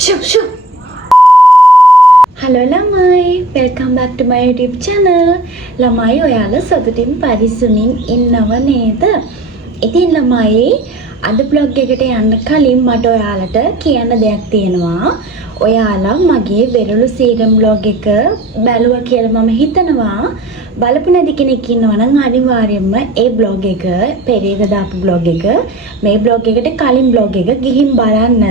Shoo, shoo. Hello ළමයි, welcome back to my YouTube channel. ළමයි ඔයාලා සතුටින් පරිස්සමින් ඉන්නව නේද? ඉතින් ළමයි අද vlog එකට යන්න කලින් මට ඔයාලට කියන්න දෙයක් තියෙනවා. ඔයාලා මගේ වෙරළු සීරම් vlog එක බැලුවා කියලා මම හිතනවා. බලපු නැති කෙනෙක් ඉන්නවා නම් අනිවාර්යයෙන්ම ඒ vlog එක පෙරේද දාපු vlog එක මේ vlog එකට කලින් vlog එක ගිහින් බලන්න.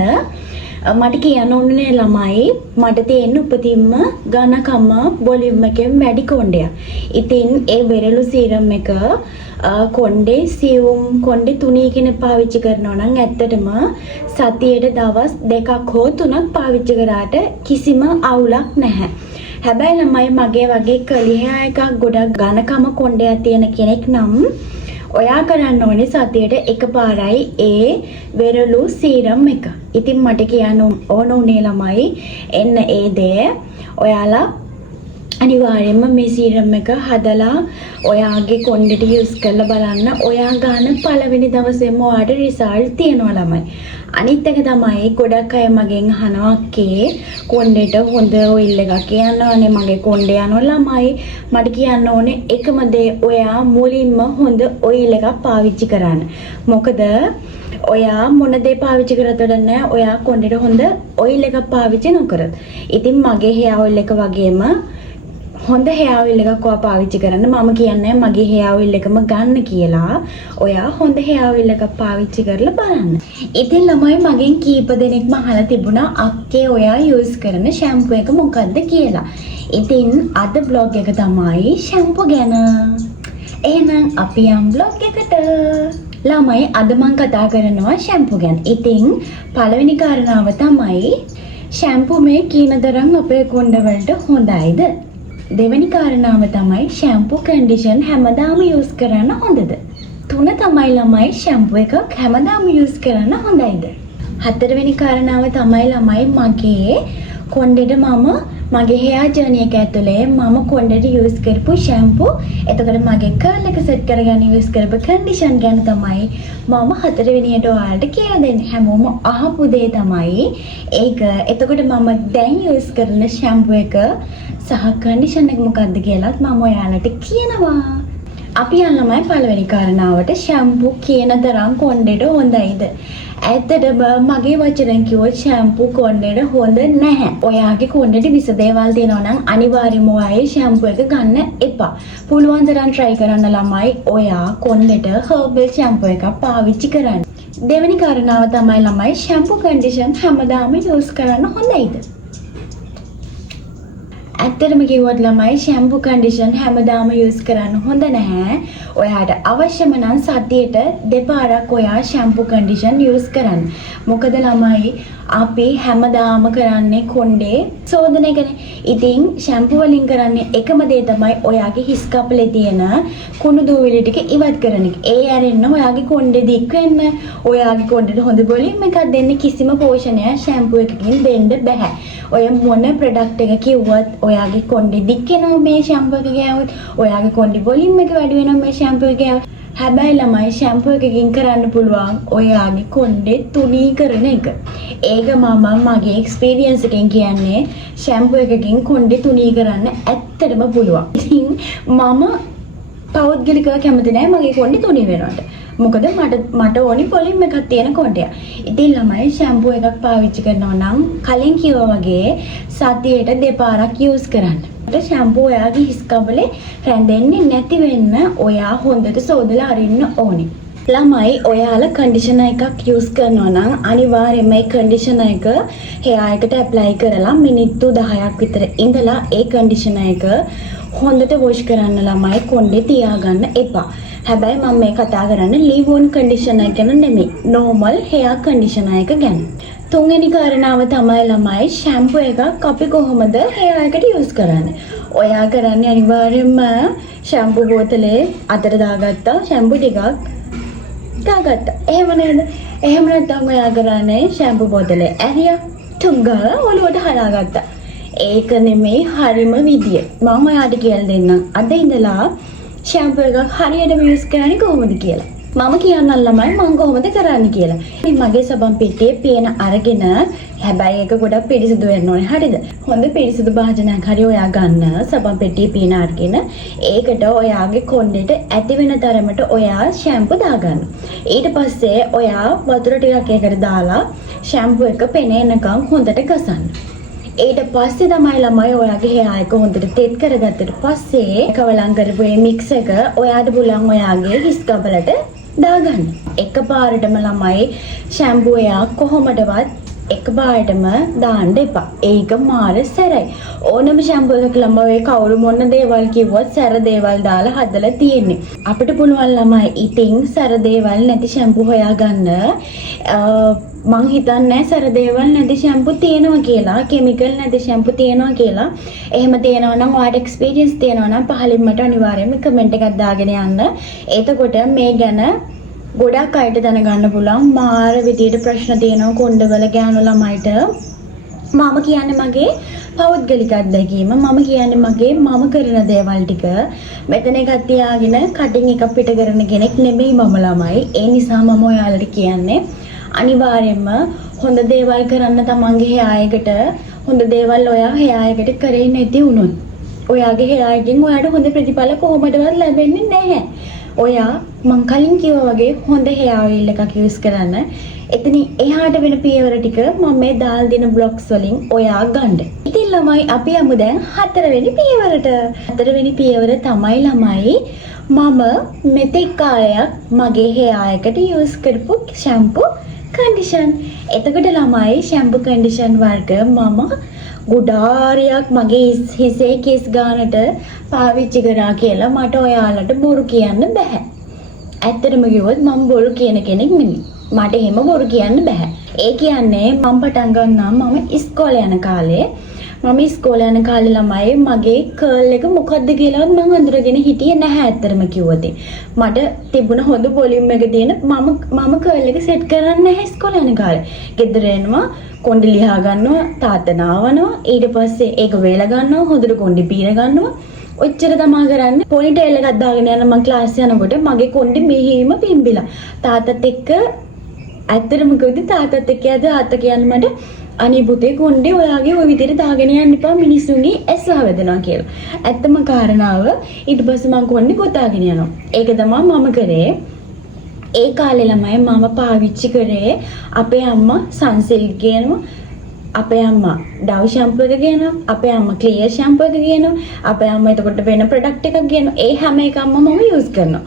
මට කියන්න ඕනේ ළමයි මට තියෙන උපතින්ම ඝනකම වොලියුම් එකෙන් වැඩි කොණ්ඩයක්. ඉතින් ඒ වෙරළු සීරම් එක කොණ්ඩේ සියුම් කොණ්ඩේ තුනී කෙනෙක් පාවිච්චි කරනවා නම් ඇත්තටම සතියේට දවස් 2ක් හෝ 3ක් පාවිච්චි කරාට කිසිම අවුලක් නැහැ. හැබැයි ළමයි මගේ වගේ කලිහා එකක් ගොඩක් ඝනකම කොණ්ඩයක් තියෙන කෙනෙක් නම් ඔයා කරන්න ඕනේ සතියට එකපාරයි ඒ වෙරළු සීරම් එක. ඉතින් මට කියන්න ඕන උනේ ළමයි එන්න ඒ දේ ඔයාලා අනිවාර්යයෙන්ම මේ සීරම් එක හදලා ඔයාගේ කොණ්ඩෙට යූස් කරලා බලන්න. ඔයා ගන්න පළවෙනි දවසේම ඔයාට රිසල්ට් තියෙනවා ළමයි. අනිත් එක තමයි ගොඩක් අය මගෙන් අහනවා අක්කේ කොණ්ඩෙට හොඳ ඔයිල් එකක් කියනවානේ මගේ කොණ්ඩේ යනවා ළමයි. මට කියන්න ඕනේ එකම දේ ඔයා මුලින්ම හොඳ ඔයිල් එකක් පාවිච්චි කරන්න. මොකද ඔයා මොන දේ පාවිච්චි කරතොත් නැහැ ඔයා කොණ්ඩෙට හොඳ ඔයිල් එකක් පාවිච්චි නොකරත්. ඉතින් මගේ hair oil එක වගේම හොඳ hair oil එකක් ඔයා පාවිච්චි කරන්න. මම කියන්නේ මගේ hair oil එකම ගන්න කියලා. ඔයා හොඳ hair oil එකක් පාවිච්චි කරලා බලන්න. ඉතින් ළමයි මගෙන් කීප දෙනෙක්ම අහලා තිබුණා අක්කේ ඔයා යූස් කරන shampoo එක මොකක්ද කියලා. ඉතින් අද vlog එක තමයි shampoo ගැන. එහෙනම් අපි යමු vlog එකට. ළමයි අද මම කතා කරනවා shampoo ගැන. ඉතින් පළවෙනි කාරණාව තමයි shampoo මේ කීන තරම් අපේ කොණ්ඩ වලට හොඳයිද? දෙවෙනි කාරණාව තමයි shampoo condition හැමදාම use කරන්න හොඳද? තුන තමයි ළමයි shampoo එකක් හැමදාම use කරන්න හොඳයිද? හතරවෙනි කාරණාව තමයි ළමයි මගේ කොණ්ඩෙට මගේ hair journey එක ඇතුලේ මම කොණ්ඩෙට use කරපු shampoo එතකොට මගේ curl එක set කරගන්න use කරපු condition ගැන තමයි මම හතරවෙනියට ඔයාලට කියලා දෙන්නේ. හැමෝම අහපු දේ තමයි ඒක. එතකොට මම දැන් use කරන shampoo එක සහ condition එක මොකක්ද කියලාත් මම ඔයාලට කියනවා. අපි යන්නමයි පළවෙනි කාරණාවට shampoo කියන තරම් කොණ්ඩෙට හොඳයිද? ඇත්තටම මගේ වචනෙන් කිව්වොත් shampoo කොණ්ඩෙට හොඳ නැහැ. ඔයාගේ කොණ්ඩෙට විස දේවල් තියෙනවා නම් අනිවාර්යයෙන්ම ඔයාගේ shampoo එක ගන්න එපා. පුළුවන් තරම් try කරන්න ළමයි ඔයා කොණ්ඩෙට herbal shampoo එකක් පාවිච්චි කරන්න. දෙවෙනි කාරණාව තමයි ළමයි shampoo condition හැමදාම use කරන්න හොඳයිද? ඇත්තටම කිව්වොත් ළමයි shampoo condition හැමදාම use කරන්න හොඳ නැහැ. ඔයාට අවශ්‍යම නම් සතියට දෙපාරක් ඔයා shampoo condition use කරන්න. මොකද ළමයි අපි හැමදාම කරන්නේ කොණ්ඩේ සෝදන එකනේ. ඉතින් shampoo වලින් කරන්නේ එකම දේ තමයි ඔයාගේ හිස් කපලේ තියෙන කුණු දූවිලි ටික ඉවත් කරන එක. ඒ ඇරෙන්න ඔයාගේ කොණ්ඩේ දික් වෙන්න, ඔයාගේ කොණ්ඩේට හොඳ වොලියුම් එකක් දෙන්න කිසිම පෝෂණයක් shampoo එකකින් දෙන්න බෑ. ඔය මොන ප්‍රොඩක්ට් එක කිව්වත් ඔයාගේ කොණ්ඩේ දික් වෙනවා මේ shampoo එක ගෑවොත්, ඔයාගේ කොණ්ඩේ වොලියුම් එක වැඩි වෙනවා මේ shampoo එක ගෑවොත්. හැබැයි ළමයි shampoo එකකින් කරන්න පුළුවන් ඔයාගේ කොණ්ඩේ තුනී කරන එක. ඒක මම මගේ experience එකෙන් කියන්නේ shampoo එකකින් කොණ්ඩේ තුනී කරන්න ඇත්තටම පුළුවන්. ඉතින් මම පෞද්ගලිකව කැමති නැහැ මගේ කොණ්ඩේ තුනී වෙනවට. මොකද මට ඕනි වොලියුම් එකක් තියෙන කොණ්ඩයක්. ඉතින් ළමයි shampoo එකක් පාවිච්චි කරනවා නම් කලින් කිව්වා වගේ සතියේට දෙපාරක් use කරන්න. shampoo ඔයාගේ හිස් කබලේ රැඳෙන්නේ නැති වෙන්න ඔයා හොඳට සෝදලා අරින්න ඕනේ. ළමයි ඔයාලා conditioner එකක් use කරනවා නම් අනිවාර්යයෙන්ම මේ conditioner එක hair එකට apply කරලා මිනිත්තු 10ක් විතර ඉඳලා ඒ conditioner එක හොඳට wash කරන්න ළමයි කොණ්ඩේ තියාගන්න එපා. හැබැයි මම මේ කතා කරන්නේ leave on conditioner ගැන නෙමෙයි. normal hair conditioner එක ගැන. තුන්වෙනි කාරණාව තමයි ළමයි shampoo එකක් අපි කොහොමද hair එකට use කරන්නේ? ඔයා කරන්නේ අනිවාර්යයෙන්ම shampoo බෝතලේ අතට දාගත්තා shampoo ටිකක් දාගත්තා. එහෙම නේද? එහෙම නැත්නම් ඔයා කරන්නේ shampoo බෝතලේ ඇරියා තුංගා ඔලුවට හදාගත්තා. ඒක නෙමෙයි හරිම විදිය. මම ඔයාට කියලා දෙන්නම්. අද ඉඳලා shampoo එකක් හරියටම use කරන්නේ කොහොමද කියලා. මම කියන්න ළමයි මම කොහොමද කරන්න කියලා. ඉතින් මගේ සබන් පෙට්ටියේ පේන අරගෙන හැබැයි ඒක ගොඩක් පිරිසිදු වෙන්න ඕනේ. හරිද? හොඳ පිරිසිදු භාජනයක් හරි ඔයා ගන්න සබන් පෙට්ටියේ පේන අරගෙන ඒකට ඔයාගේ කොණ්ඩෙට ඇති වෙන තරමට ඔයා ෂැම්පු දාගන්න. ඊට පස්සේ ඔයා වතුර ටිකක් ඒකට දාලා ෂැම්පු එක පෙනෙනකම් හොඳට ගසන්න. ඊට පස්සේ තමයි ළමයි ඔයාගේ hair එක හොඳට තෙත් කරගත්තට පස්සේ කවලම් කරපු මේ මික්ස් එක ඔයාට පුළුවන් ඔයාගේ හිස් කබලට දාගන්න. එකපාරටම ළමයි ෂැම්පු එක කොහොමදවත් එකපාරටම දාන්න එපා. ඒක මාර සැරයි. ඕනම ෂැම්පු එකක ළමයි කවුරු මොන දේවල් කිව්වත් සැර දේවල් දාලා හදලා තියෙන්නේ. අපිට පුළුවන් ළමයි ඉතින් සැර දේවල් නැති ෂැම්පු හොයාගන්න. මං හිතන්නේ සැර දේවල් නැති ෂැම්පු තියෙනවා කියලා, කිමිකල් නැති ෂැම්පු තියෙනවා කියලා. එහෙම තියෙනවා නම් ඔයාට එක්ස්පීරියන්ස් තියෙනවා නම් පහලින් මට අනිවාර්යයෙන්ම කමෙන්ට් එකක් දාගෙන යන්න. එතකොට මේ ගැන ගොඩක් අයට දැනගන්න පුළුවන්. මාර විදියට ප්‍රශ්න තියෙනවා කොණ්ඩවල ගෑනු ළමයිට. මම කියන්නේ මගේ පෞද්ගලික අත්දැකීම. මම කියන්නේ මගේ මම කරන දේවල් ටික. මෙතන එකක් තියාගෙන කටින් එකක් පිට කරන කෙනෙක් නෙමෙයි මම ළමයි. ඒ නිසා මම ඔයාලට කියන්නේ අනිවාර්යයෙන්ම හොඳ දේවල් කරන්න තමන්ගේ hair එකට හොඳ දේවල් ඔයා hair එකට කරේ නැති වුණොත් ඔයාගේ hair එකෙන් ඔයාට හොඳ ප්‍රතිඵල කොහොමදවත් ලැබෙන්නේ නැහැ. ඔයා මං කලින් කිව්වා වගේ හොඳ hair oil එකක් use කරන්න. එතනින් එහාට වෙන පියවර ටික මම මේ දාල් දෙන බ්ලොග්ස් වලින් ඔයා ගන්න. ඉතින් ළමයි අපි යමු දැන් හතරවෙනි පියවරට. හතරවෙනි පියවර තමයි ළමයි මම මෙතෙක් කාලයක් මගේ hair එකට use කරපු shampoo condition. එතකොට ළමයි shampoo condition වර්ග මම ගොඩාරියක් මගේ හිසේ කිස් ගන්නට පාවිච්චි කරා කියලා මට ඔයාලට බොරු කියන්න බෑ. ඇත්තටම කිව්වොත් මම බොරු කියන කෙනෙක් නෙමෙයි. මට එහෙම බොරු කියන්න බෑ. ඒ කියන්නේ මම පටන් ගන්නවා මම ඉස්කෝලේ යන කාලේ. මම ඉස්කෝලේ යන කාලේ ළමයි මගේ කර්ල් එක මොකද්ද කියලාවත් මම අඳුරගෙන හිටියේ නැහැ ඇත්තටම කිව්වොත්. මට තිබුණ හොඳ වොලියුම් එක තියෙන මම කර්ල් එක සෙට් කරන්නේ නැහැ ඉස්කෝලේ යන කාලේ. ගෙදර එනවා කොණ්ඩේ ලියා ගන්නවා තාත්තා නාවනවා ඊට පස්සේ ඒක වේල ගන්නවා හොඳට කොණ්ඩේ පීර ගන්නවා ඔච්චර තමා කරන්නේ. පොනි ටේල් එකක් දාගෙන යන මම ක්ලාස් යනකොට මගේ කොණ්ඩේ මෙහෙම පිම්බිලා තාත්තත් එක්ක ඇත්තටම කිව්වොත් තාත්තත් එක්ක යද තාත්තා කියන්නේ මට අනේ පුතේ කොණ්ඩේ ඔයාගේ ওই විදිහට දාගෙන යන්න එපා මිනිස්සුන්ගේ ඇස් වහවැදෙනවා කියලා. ඇත්තම කාරණාව ඊට පස්සේ මම කොණ්ඩේ ගොතාගෙන යනවා. ඒක තමයි මම කරේ. ඒ කාලේ ළමයි මම පාවිච්චි කරේ අපේ අම්මා සන්සිල්ක් ගේනවා. අපේ අම්මා ඩව් ෂැම්පූ එක ගේනවා. අපේ අම්මා ක්ලියර් ෂැම්පූ එක ගේනවා. අපේ අම්මා එතකොට වෙන ප්‍රොඩක්ට් එකක් ගේනවා. ඒ හැම එකක්ම මම යූස් කරනවා.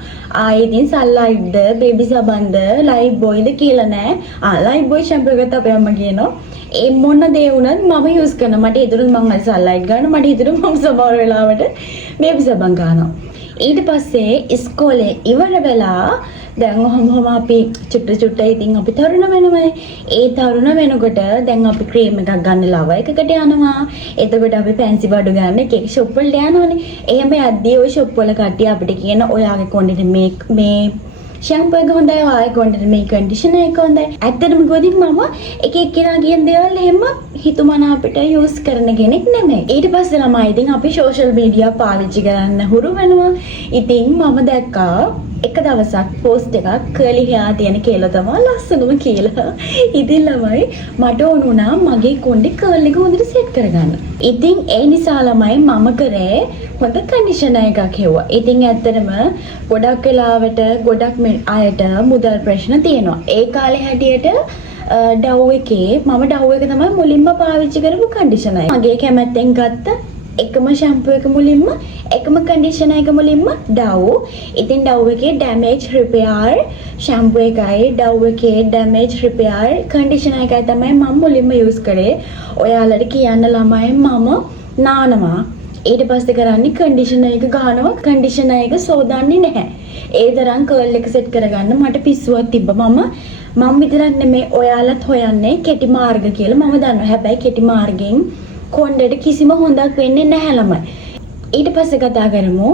ඉතින් සන්ලයිට්ද, බේබි සබන්ද, ලයිෆ් බොයිද කියලා නෑ. ලයිෆ් බොයි ෂැම්පූ එකත් අපේ අම්මා ගේනවා. ඒ මොන දේ වුණත් මම යූස් කරනවා. මට ඉදිරියට මම සන්ලයිට් ගන්නවා. මට ඉදිරියට මම සමහර වෙලාවට බේබි සබන් ගන්නවා. ඊට පස්සේ ඉස්කෝලේ ඉවර වෙලා දැන් ඔහොම අපි චුට්ට ඉතින් අපි තරුණ වෙනවනේ. ඒ තරුණ වෙනකොට දැන් අපි ක්‍රීම් එකක් ගන්න ලව එකකට යනවා. එතකොට අපි පැන්සි බඩු ගන්න එක ෂොප් වලට යනවනේ. එහෙම යද්දී ওই ෂොප් වල කට්ටිය අපිට කියන ඔයාගේ කොණ්ඩේට මේ ෂැම්පූ එක හොඳයි, ඔයාගේ කොණ්ඩේට මේ කන්ඩිෂනර් එක හොඳයි. ඇත්තටම ගොඩින් මම එක එක්කෙනා කියන දේවල් එහෙම හිතුමනා අපිට යූස් කරන කෙනෙක් නෙමෙයි. ඊට පස්සේ ළමයි ඉතින් අපි සෝෂල් මීඩියා පාවිච්චි කරන්න හුරු වෙනවා. ඉතින් මම දැක්කා එක දවසක් පෝස්ට් එකක් කර්ලි hair තියෙන කියලා තමයි ලස්සනම කියලා. ඉතින් ළමයි මට ඕන වුණා මගේ කොණ්ඩේ කර්ල් එක හොඳට සෙට් කරගන්න. ඉතින් ඒ නිසා ළමයි මම කරේ හොඳ කන්ඩිෂනර් එකක් හෙව්වා. ඉතින් ඇත්තටම ගොඩක් වෙලාවට ගොඩක් අයට මුදල් ප්‍රශ්න තියෙනවා. ඒ කාලේ හැටියට ඩව් එකේ මම ඩව් එක තමයි මුලින්ම පාවිච්චි කරපු කන්ඩිෂනර් එක. මගේ කැමැත්තෙන් ගත්ත එකම ෂැම්පූ එක මුලින්ම එකම කන්ඩිෂනර් එක මුලින්ම ඩව්. ඉතින් ඩව් එකේ ඩැමේජ් රිපෙයාර් ෂැම්පූ එකයි ඩව් එකේ ඩැමේජ් රිපෙයාර් කන්ඩිෂනර් එකයි තමයි මම මුලින්ම යූස් කරේ. ඔයාලට කියන්න ළමයි මම නානවා. ඊට පස්සේ කරන්නේ කන්ඩිෂනර් එක ගහනවා. කන්ඩිෂනර් එක සෝදන්නේ නැහැ. ඒ තරම් කර්ල් එක සෙට් කරගන්න මට පිස්සුවක් තිබ්බා. මම විතරක් නෙමෙයි ඔයාලත් හොයන්නේ කෙටි මාර්ග කියලා. මම දන්නවා. හැබැයි කෙටි මාර්ගෙන් කොණ්ඩේට කිසිම හොඳක් වෙන්නේ නැහැ ළමයි. ඊට පස්සේ කතා කරමු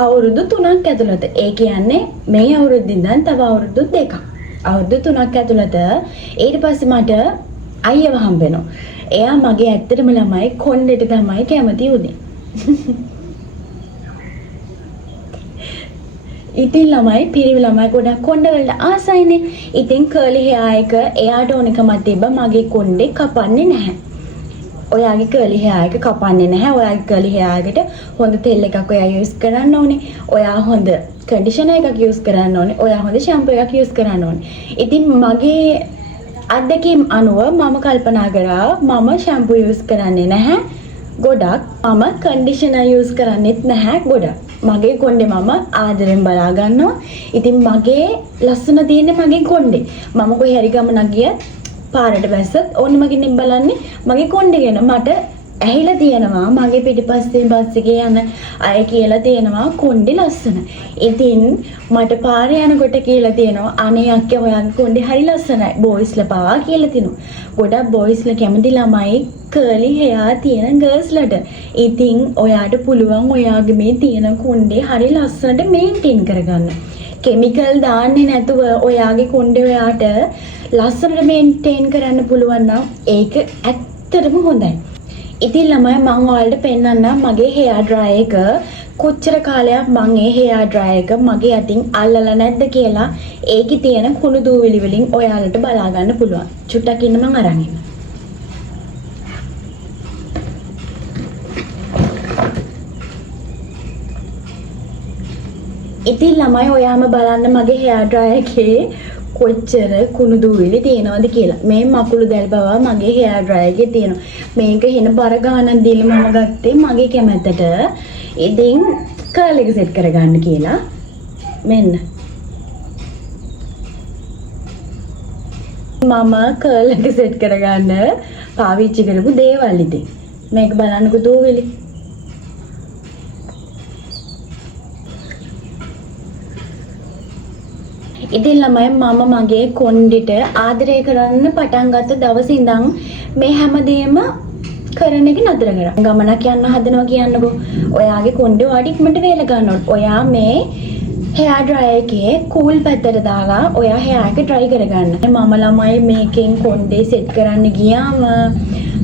අවුරුදු 3ක් ඇතුළත. ඒ කියන්නේ මේ අවුරුද්දෙන් ඉඳන් තව අවුරුදු 2ක්. අවුරුදු 3ක් ඇතුළත ඊට පස්සේ මට අයියව හම්බ වෙනවා. එයා මගේ ඇත්තටම ළමයි කොණ්ඩේට තමයි කැමති උනේ. ඉතින් ළමයි පිරිමි ළමයි ගොඩක් කොණ්ඩ වලට ආසයිනේ. ඉතින් කර්ලි හෙයා එක එයාට ඕනකමක් තිබ්බ මගේ කොණ්ඩේ කපන්නේ නැහැ. ඔයාගේ කර්ලි හෙයා එක කපන්නේ නැහැ. ඔයාගේ කර්ලි හෙයා එකට හොඳ තෙල් එකක් ඔයා යූස් කරන්න ඕනේ. ඔයා හොඳ කන්ඩිෂනර් එකක් යූස් කරන්න ඕනේ. ඔයා හොඳ ෂැම්පූ එකක් යූස් කරන්න ඕනේ. ඉතින් මගේ අත්දැකීම් අනුව මම කල්පනා කරා මම ෂැම්පූ යූස් කරන්නේ නැහැ. ගොඩක් මම කන්ඩිෂනර් යූස් කරන්නේත් නැහැ ගොඩක්. මගේ කොණ්ඩේ මම ආදරෙන් බලා ගන්නවා. ඉතින් මගේ ලස්සන තියෙන්නේ මගේ කොණ්ඩේ. මම කොහේ හරි ගමනක් ගියත් පාරට බැස්සත් ඕනේ මගෙන් බලන්නේ මගේ කොණ්ඩේ ගැන. මට ඇහිලා තියෙනවා මගේ පිටිපස්සේ බස් එකේ යන අය කියලා තියෙනවා කොණ්ඩේ ලස්සන. ඉතින් මට පාරේ යනකොට කියලා තියෙනවා අනේ අක්කේ ඔයාගේ කොණ්ඩේ හරි ලස්සනයි. බොයිස්ලා පාවා කියලා තිනවා. ගොඩක් බොයිස්ලා කැමති ළමයි කර්ලි හෙයා තියෙන ගර්ල්ස්ලට. ඉතින් ඔයාට පුළුවන් ඔයාගේ මේ තියෙන කොණ්ඩේ හරි ලස්සනට මේන්ටේන් කරගන්න. කෙමිකල් දාන්නේ නැතුව ඔයාගේ කොණ්ඩේ ඔයාට ලස්සනට මේන්ටේන් කරන්න පුළුවන් නම් ඒක ඇත්තටම හොඳයි. ඉතින් ළමයි මම ඔයාලට පෙන්නන්නම් මගේ හෙයා ඩ්‍රයර් එක කොච්චර කාලයක් මම ඒ හෙයා ඩ්‍රයර් එක මගේ අතින් අල්ලලා නැද්ද කියලා ඒකේ තියෙන කුණු දූවිලි වලින් ඔයාලට බලා ගන්න පුළුවන්. චුට්ටක් ඉන්න මම අරන් එන්න. ඉතින් ළමයි ඔයාම බලන්න මගේ හෙයා ඩ්‍රයර් එකේ කොච්චර කුණු දූවිලි තියෙනවද කියලා. මේ මකුළු දැල් බව මගේ හෙයා ඩ්‍රයර් එකේ තියෙනවා. මේක වෙන බර ගානක් දීලා මම ගත්තේ මගේ කැමැත්තට. ඉතින් කර්ල් එක සෙට් කරගන්න කියලා. මෙන්න. මම කර්ල් එක සෙට් කරගන්න පාවිච්චි කරපු දේවල් ඉතින්. මේක බලන්නකෝ දූවිලි. ඉතින් ළමයි මම මගේ කොණ්ඩෙට ආදරය කරන්න පටන් ගත්ත දවසේ ඉඳන් මේ හැමදේම කරන එක නතර කරා. ගමනක් යන්න හදනවා කියන්නකෝ. ඔයාගේ කොණ්ඩේ ඔයාට ඉක්මනට වේල ගන්න ඕන. ඔයා මේ හෙයා ඩ්‍රයර් එකේ කූල් පැත්තට දාලා ඔයා හෙයා එක ඩ්‍රයි කරගන්න. මම ළමයි මේකෙන් කොණ්ඩේ සෙට් කරන්න ගියාම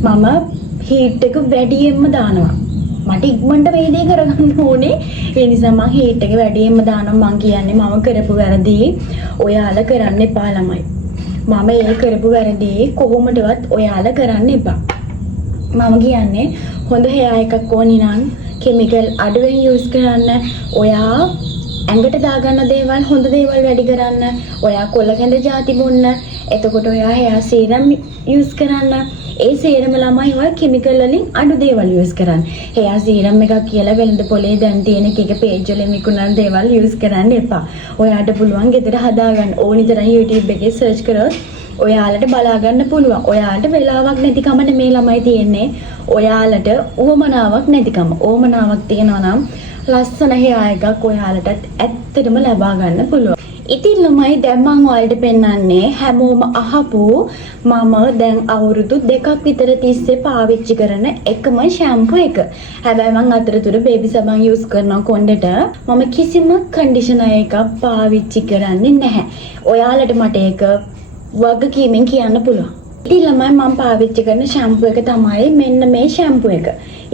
මම හීට් එක වැඩියෙන්ම දානවා. මට ඉක්මනට මේ දේ කරගන්න ඕනේ. ඒ නිසා මම හීට් එක වැඩියෙන්ම දානවා. මම කියන්නේ මම කරපු වැරදි ඔයාලා කරන්න එපා ළමයි. මම ඒ කරපු වැරදි කොහොමදවත් ඔයාලා කරන්න එපා. මම කියන්නේ හොඳ හෙයා එකක් ඕනි නම් කිමිකල් අඩුවෙන් යූස් කරන්න. ඔයා ඇඟට දාගන්න දේවල් හොඳ දේවල් වැඩි කරන්න. ඔයා කොළකැඳ ಜಾති බොන්න. එතකොට ඔයා හෙයා සීරම් යූස් කරන්න. ඒ සීරම ළමයි ඔය කිමිකල් වලින් අඩු දේවල් යූස් කරන්න. හෙයා සීරම් එකක් කියලා වෙළඳ පොලේ දැන් තියෙන එක පේජ් වලින් විකුණන දේවල් යූස් කරන්න එපා. ඔයාට පුළුවන් ගෙදර හදාගන්න ඕනි තරම් YouTube එකේ සර්ච් කරොත් ඔයාලට බලා ගන්න පුළුවන්. ඔයාලට වෙලාවක් නැතිකම නෙමේ ළමයි තියෙන්නේ. ඔයාලට උවමනාවක් නැතිකම. උවමනාවක් තියෙනවා නම් ලස්සන හෙයා එකක් ඔයාලටත් ඇත්තටම ලබා ගන්න පුළුවන්. ඉතින් ළමයි දැන් මම ඔයාලට පෙන්නන්නේ හැමෝම අහපු මම දැන් අවුරුදු 2ක් විතර තිස්සේ පාවිච්චි කරන එකම ෂැම්පූ එක. හැබැයි මම අතරතුර බේබි සබන් යූස් කරනවා කොණ්ඩෙට. මම කිසිම කන්ඩිෂනර් එකක් පාවිච්චි කරන්නේ නැහැ. ඔයාලට මට ඒක වගකීමෙන් කියන්න පුළුවන්. ඉතින් ළමයි මම පාවිච්චි කරන ෂැම්පූ එක තමයි මෙන්න මේ ෂැම්පූ එක.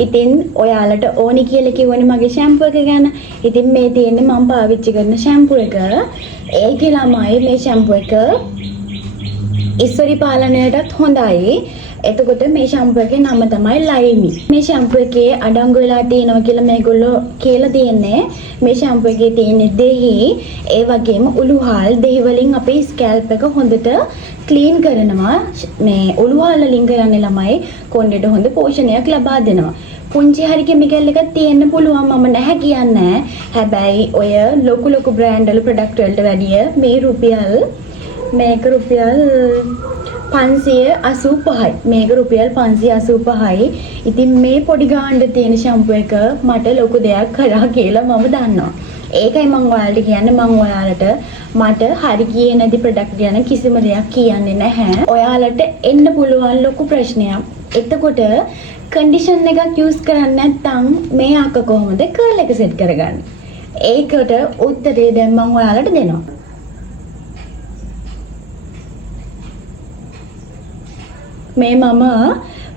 ඉතින් ඔයාලට ඕනි කියලා කිව්වනේ මගේ ෂැම්පූ එක ගැන. ඉතින් මේ තියෙන්නේ මම පාවිච්චි කරන ෂැම්පූ එක. ඒකේ ළමයි මේ ෂැම්පූ එක ඉස්සරි පාලනයටත් හොඳයි. එතකොට මේ ෂැම්පූ එකේ නම තමයි ලයිමි. මේ ෂැම්පූ එකේ අඩංගු වෙලා තියෙනවා කියලා මේගොල්ලෝ කියලා තියෙන්නේ. මේ ෂැම්පූ එකේ තියෙන දෙහි ඒ වගේම උළුහල් දෙහි වලින් අපේ ස්කැල්ප් එක හොඳට ක්ලීන් කරනවා. මේ උළුහල් වලින් කරන්නේ ළමයි කොණ්ඩේට හොඳ පෝෂණයක් ලබා දෙනවා. පුංචි හරි කෙමිකල් එකක් තියෙන්න පුළුවන් මම නැහැ කියන්නේ. හැබැයි ඔය ලොකු ලොකු බ්‍රෑන්ඩ් වල ප්‍රොඩක්ට් වලට වැඩිය මේ මේක රුපියල් 585යි. මේක රුපියල් 585යි. ඉතින් මේ පොඩි ගාණ්ඩ තියෙන ෂැම්පූ එක මට ලොකු දෙයක් කරා කියලා මම දන්නවා. ඒකයි මම ඔයාලට කියන්නේ මම ඔයාලට මට හරි ගියේ නැති ප්‍රොඩක්ට් ගැන කිසිම දෙයක් කියන්නේ නැහැ. ඔයාලට එන්න පුළුවන් ලොකු ප්‍රශ්නයක්. එතකොට කන්ඩිෂන් එකක් යූස් කරන්නේ නැත්නම් මේ අක කොහොමද කර්ල් එක සෙට් කරගන්නේ? ඒකට උත්තරේ දැන් මම ඔයාලට දෙනවා. මේ මම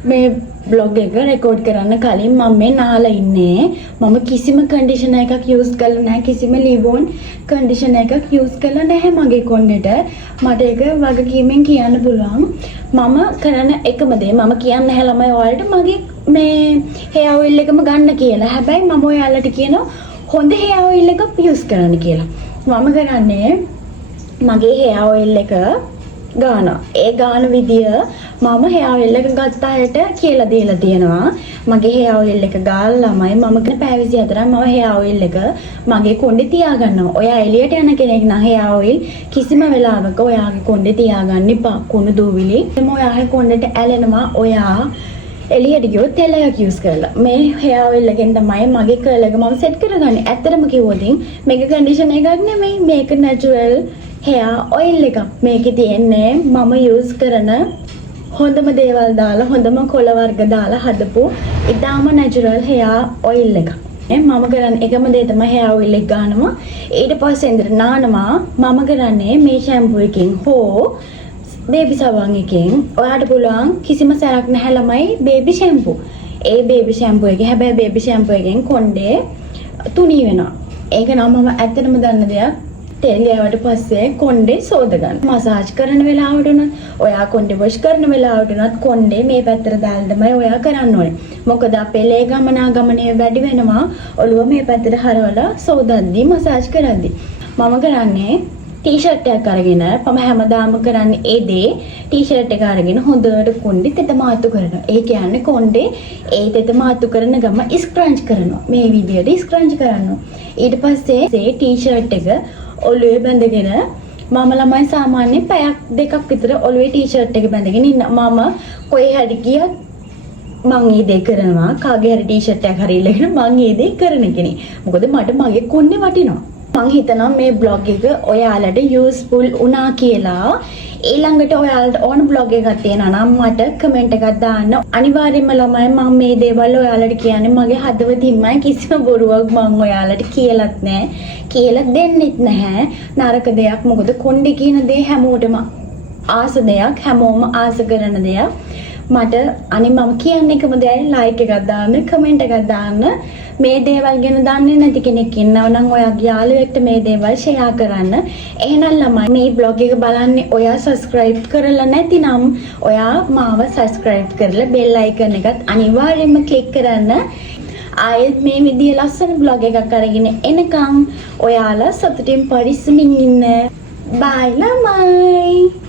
මේ බ්ලොග් එක රෙකෝඩ් කරන්න කලින් මම මේ නාලා ඉන්නේ. මම කිසිම කන්ඩිෂනර් එකක් යූස් කරලා නැහැ. කිසිම ලිවෝන් කන්ඩිෂනර් එකක් යූස් කරලා නැහැ මගේ කොණ්ඩෙට. මට ඒක වගකීමෙන් කියන්න පුළුවන්. මම කරන එකම දේ මම කියන්නේ නැහැ ළමයි ඔයාලට මගේ මේ hair oil එකම ගන්න කියලා. හැබැයි මම ඔයාලට කියනවා හොඳ hair oil එකක් යූස් කරන්න කියලා. මම කරන්නේ මගේ hair oil එක ගානවා. ඒ ගාන විදිය මම hair oil එක ගත්ත අයට කියලා දීලා තියෙනවා. මගේ hair oil එක ගාලා ළමයි මම කරන පැය 24ක් මම hair oil එක මගේ කොණ්ඩේ තියාගන්නවා. ඔයා එළියට යන කෙනෙක් නම් hair oil කිසිම වෙලාවක ඔයාගේ කොණ්ඩේ තියාගන්න එපා. කුණු දූවිලි. එම ඔයාගේ කොණ්ඩේට ඇලෙනවා. ඔයා එළියට ගියොත් තෙලයක් යූස් කරලා මේ hair oil එකෙන් තමයි මගේ curl එක මම සෙට් කරගන්නේ. ඇත්තටම කිව්වොත් මේක කන්ඩිෂනර් එකක් නෙමෙයි. මේක natural hair oil එකක්. මේකේ තියෙන්නේ මම යූස් කරන හොඳම දේවල් දාලා හොඳම කොළ වර්ග දාලා හදපු ඉතාලම natural hair oil එකක්. මම කරන්නේ එකම දේ තමයි hair oil එක ගන්නවා. ඊට පස්සේ ඉඳන් නානවා. මම කරන්නේ මේ shampoo එකෙන් හෝ baby සබන් එකෙන්. ඔයාට පුළුවන් කිසිම සැරක් නැහැ ළමයි baby shampoo. ඒ baby shampoo එකේ හැබැයි baby shampoo එකෙන් කොණ්ඩේ තුනී වෙනවා. ඒක නම් මම ඇත්තටම දන්න දෙයක්. තෙල් ගෑවට පස්සේ කොණ්ඩේ සෝද ගන්න. මසාජ් කරන වෙලාවට උනත් ඔයා කොණ්ඩේ වොෂ් කරන වෙලාවට උනත් කොණ්ඩේ මේ පැත්තට දාලා තමයි ඔයා කරන්න ඕනේ. මොකද අපේ ලේ ගමනාගමනය වැඩි වෙනවා ඔළුව මේ පැත්තට හරවලා සෝදද්දි මසාජ් කරද්දි. මම කරන්නේ ටී-ෂර්ට් එකක් අරගෙන මම හැමදාම කරන්නේ ඒ දේ ටී-ෂර්ට් එක අරගෙන හොඳට කොණ්ඩේ තෙත මාතු කරනවා. ඒ කියන්නේ කොණ්ඩේ ඒ තෙත මාතු කරන ගම ස්ක්‍රන්ච් කරනවා. මේ විදියට ස්ක්‍රන්ච් කරනවා. ඊට පස්සේ මේ ටී-ෂර්ට් එක ඔළුවේ බැඳගෙන මම ළමයි සාමාන්‍යයෙන් පැයක් දෙකක් විතර ඔළුවේ ටී-ෂර්ට් එක බැඳගෙන ඉන්න. මම කොයි හැටි ගියත් මං ඒ දේ කරනවා. කාගේ හරි ටී-ෂර්ට් එකක් හරි ඉල්ලගෙන මං ඒ දේ කරන කෙනෙක්. මොකද මට මගේ කොණ්ඩේ වටිනවා. මං හිතනවා මේ බ්ලොග් එක ඔයාලට යූස්ෆුල් වුණා කියලා. ඊළඟට ඔයාලට ඕන බ්ලොග් එකක් තියෙනවා නම් මට කමෙන්ට් එකක් දාන්න. අනිවාර්යයෙන්ම ළමයි මම මේ දේවල් ඔයාලට කියන්නේ මගේ හදවතින්මයි. කිසිම බොරුවක් මං ඔයාලට කියලත් නැහැ. කියලා දෙන්නෙත් නැහැ. නරක දෙයක්. මොකද කොණ්ඩේ කියන දේ හැමෝටම ආස දෙයක්. හැමෝම ආස කරන දෙයක්. මට අනිත් මම කියන්නේ එකම දෙයයි ලයික් එකක් දාන්න, කමෙන්ට් එකක් දාන්න. මේ දේවල් ගැන දන්නේ නැති කෙනෙක් ඉන්නවා නම් ඔයාගේ යාළුවෙක්ට මේ දේවල් ෂෙයා කරන්න. එහෙනම් ළමයි මේ බ්ලොග් එක බලන්නේ ඔයා subscribe කරලා නැතිනම් ඔයා මාව subscribe කරලා bell icon එකත් අනිවාර්යයෙන්ම click කරන්න. ආයෙත් මේ විදිය ලස්සන බ්ලොග් එකක් අරගෙන එනකම් ඔයාලා සතුටින් පරිස්සමින් ඉන්න. බයි ළමයි.